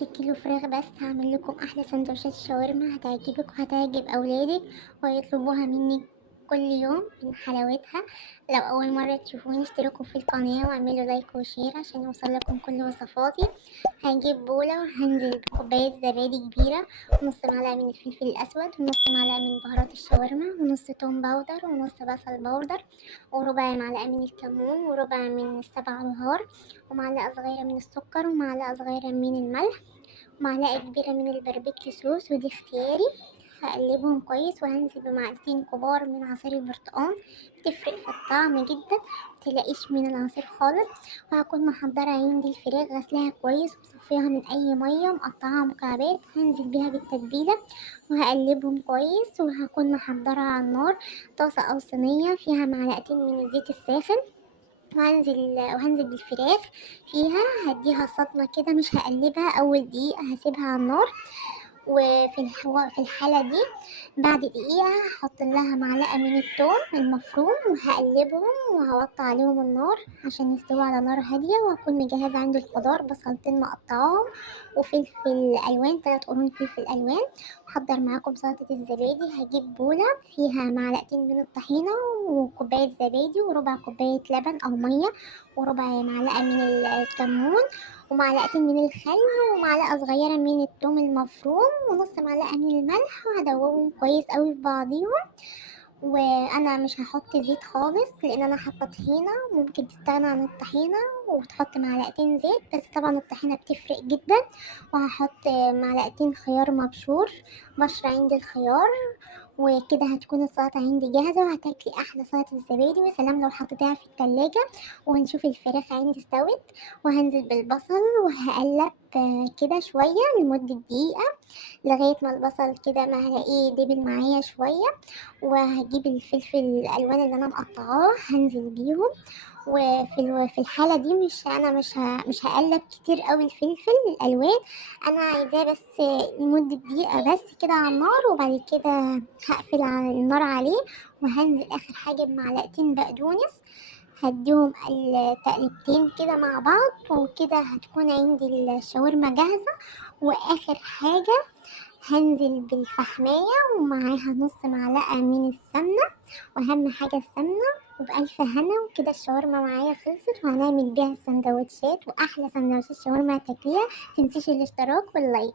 نص كيلو فراخ بس هعمل لكم احلى سندوتشات شاورما هتعجبك وهتعجب اولادك وهيطلبوها مني كل يوم من حلاوتها. لو اول مره تشوفوني اشتركوا في القناه واعملوا لايك وشير عشان يوصل لكم كل وصفاتي. هنجيب بوله وهنزل بكوبايه زبادي كبيره ونص معلقه من الفلفل الاسود ونص معلقه من بهارات الشاورما ونص توم باودر ونص بصل باودر وربع معلقه من الكمون وربع من السبع بهار ومعلقة صغيرة من السكر ومعلقة صغيرة من الملح ومعلقة كبيرة من الباربيكيو صوص ودي اختياري. هقلبهم كويس وهنزل بمعلقتين كبار من عصير البرتقال، بتفرق في الطعم جدا متقلقيش من العصير خالص. وهكون محضرة عندي الفراخ غسلها كويس ومصفيها من اي مية مقطعها مكعبات، هنزل بيها بالتتبيلة وهقلبهم كويس. وهكون محضرة على النار طاسة او صينية فيها معلقتين من الزيت الساخن وهنزل بالفراخ فيها، هديها صدمة كده مش هقلبها أول دقيقة هسيبها على النار. في الحالة دي بعد دقيقة هحط لها معلقة من الثوم المفروم وهقلبهم وهوطي عليهم النار عشان يستووا على نار هادية. وهكون مجهزة عندي الخضار بصلتين مقطعاهم وفلفل ألوان 3 قرون فلفل ألوان. وحضر معاكم سلطة الزبادي، هجيب بولة فيها معلقتين من الطحينة وكوباية زبادي وربع كوباية لبن أو مية وربع معلقة من الكمون ومعلقتين من الخل ومعلقة صغيرة من الثوم المفروم ونص معلقة من الملح وهدوبهم كويس قوي في بعضيهم. وانا مش هحط زيت خالص لان انا حاطه طحينه، ممكن تستغنى عن الطحينه وتحط معلقتين زيت بس طبعا الطحينه بتفرق جدا. وهحط معلقتين خيار مبشور، بشر عندي الخيار. وكده هتكون السلطة عندي جاهزة وهتاكلي أحلى سلطة الزبادي. وسلام لو حطيتها في التلاجة. وهنشوف الفراخ عندي استوت وهنزل بالبصل وهقلب كده شوية لمدة دقيقة لغاية ما البصل كده ما هلاقيه دبل معايا شوية. وهجيب الفلفل الألوان اللي أنا مقطعاه هنزل بيهم. في الحالة دي مش هقلب كتير قوي الفلفل الألوان، أنا عايزاه بس لمدة دقيقة بس كده على النار وبعد كده هقفل على النار عليه. وهنزل آخر حاجة بمعلقتين بقدونس هديهم التقليبتين كده مع بعض وكده هتكون عندي الشاورما جاهزة. وآخر حاجة هنزل بالفحمية ومعاها نص معلقة من السمنة، وأهم حاجة السمنة. وبألف هنا وكده الشاورما معايا خلصت وهنعمل بيها السندوتشات وأحلى سندوتشات شاورما هتاكليها. متنسيش الاشتراك واللايك.